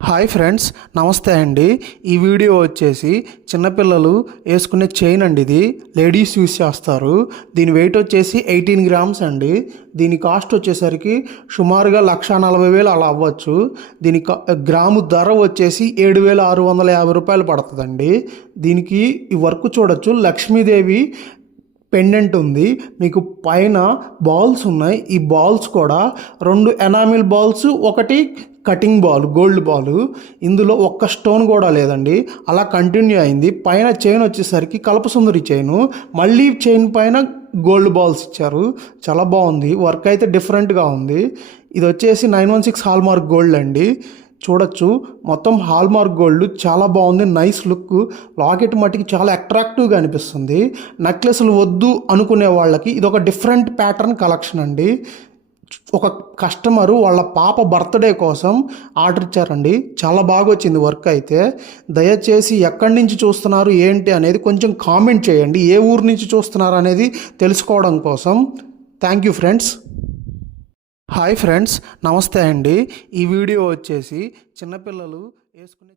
Hi friends, నమస్తే అండి. ఈ వీడియో వచ్చేసి చిన్నపిల్లలు వేసుకునే చైన్ అండి. ఇది లేడీస్ యూస్ చేస్తారు. దీని వెయిట్ వచ్చేసి 18 గ్రామ్స్ అండి. దీని కాస్ట్ వచ్చేసరికి సుమారుగా 1,40,000 అలా అవ్వచ్చు. దీని గ్రాము ధర వచ్చేసి 7,650 రూపాయలు పడుతుందండి. దీనికి ఈ వర్క్ చూడొచ్చు, లక్ష్మీదేవి పెండెంట్ ఉంది. మీకు పైన బాల్స్ ఉన్నాయి. ఈ బాల్స్ కూడా 2 ఎనామిల్ బాల్స్, ఒకటి కటింగ్ బాల్, గోల్డ్ బాల్. ఇందులో ఒక్క స్టోన్ కూడా లేదండి. అలా కంటిన్యూ అయింది. పైన చైన్ వచ్చేసరికి కల్పసుందరి చైను, మళ్ళీ చైన్ పైన గోల్డ్ బాల్స్ ఇచ్చారు. చాలా బాగుంది. వర్క్ అయితే డిఫరెంట్గా ఉంది. ఇది వచ్చేసి 916 హాల్మార్క్ గోల్డ్ అండి. చూడొచ్చు, మొత్తం హాల్మార్క్ గోల్డ్. చాలా బాగుంది, నైస్ లుక్. లాకెట్ మట్టికి చాలా అట్రాక్టివ్గా అనిపిస్తుంది. నెక్లెస్లు వద్దు అనుకునే వాళ్ళకి ఇది ఒక డిఫరెంట్ ప్యాటర్న్ కలెక్షన్ అండి. ఒక కస్టమరు వాళ్ళ పాప బర్త్డే కోసం ఆర్డర్ ఇచ్చారండి. చాలా బాగా వచ్చింది వర్క్ అయితే. దయచేసి ఎక్కడి నుంచి చూస్తున్నారు ఏంటి అనేది కొంచెం కామెంట్ చేయండి. ఏ ఊరు నుంచి చూస్తున్నారు అనేది తెలుసుకోవడం కోసం. Thank you friends. Hi friends, నమస్తే అండి. ఈ వీడియో వచ్చేసి చిన్నపిల్లలు వేసుకునే